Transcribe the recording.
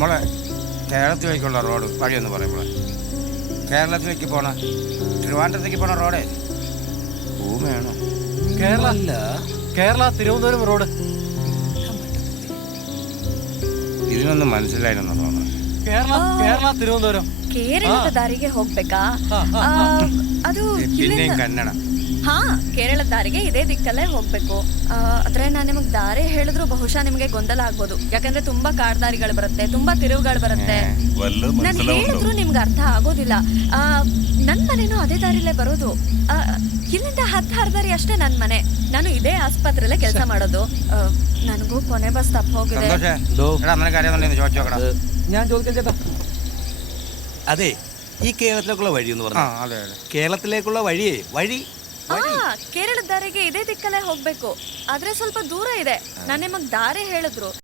മോളെ കേരളത്തിലേക്കുള്ള റോഡ് വഴിയെന്ന് പറയും മോളെ. കേരളത്തിലേക്ക് പോണ ട്രിവാൻഡ്രത്തേക്ക് പോണ റോഡേ ഭൂമിയാണോ? കേരള അല്ല, കേരള തിരുവനന്തപുരം റോഡ്. ഇതിനൊന്നും മനസ്സിലായില്ലെന്നോ തോന്നുന്നു. ಕೇರಳ ತಿರುವನಂತಪುರಂ ಕೇರಳದ ದಾರಿಗೆ ಹೋಗ್ಬೇಕಾ? ಅದು പിന്നെയും ಕನ್ನಡ. ಹಾ, ಕೇರಳದ ದಾರಿಗೆ ಇದೇ ದಿಕ್ಕಲ್ಲೇ ಹೋಗ್ಬೇಕು. ಆದ್ರೆ ನಾನು ನಿಮಗೆ ದಾರಿ ಹೇಳಿದ್ರು ಬಹುಶಃ ನಿಮಗೆ ಗೊಂದಲ ಆಗ್ಬೋದು. ಯಾಕಂದ್ರೆ ತುಂಬಾ ಕಾಡ್ದಾರಿಗಳು ಬರುತ್ತೆ, ತುಂಬಾ ತಿರುವುಗಳು ಬರುತ್ತೆ. ನಾನು ಹೇಳಿದ್ರು ನಿಮ್ಗೆ ಅರ್ಥ ಆಗೋದಿಲ್ಲ. ನನ್ ಮನೆನೂ ಅದೇ ದಾರಿಲೇ ಬರೋದು. ಇಲ್ಲಿಂದ 10 ದಾರಿ ಅಷ್ಟೇ ನನ್ ಮನೆ. ನಾನು ಇದೇ ಆಸ್ಪತ್ರೆಲ್ಲೇ ಕೆಲಸ ಮಾಡೋದು. ನನಗೂ ಕೊನೆ ಬಸ್ ತಪ್ಪ ಹೋಗಿದೆ. ഞാൻ ചോദിക്കാൻ ചേട്ടാ, അതെ ഈ കേരളത്തിലേക്കുള്ള വഴി എന്ന് പറഞ്ഞു. കേരളത്തിലേക്കുള്ള വഴിയേ വഴി ಕೇರಳದ ದಾರಿಗೆ ಇದೇ ದಿಕ್ಕಲ್ಲೇ ಹೋಗ್ಬೇಕು. ಆದ್ರೆ ಸ್ವಲ್ಪ ದೂರ ಇದೆ. ನಾನು ನಿಮಗ್ ದಾರಿ ಹೇಳಿದ್ರು.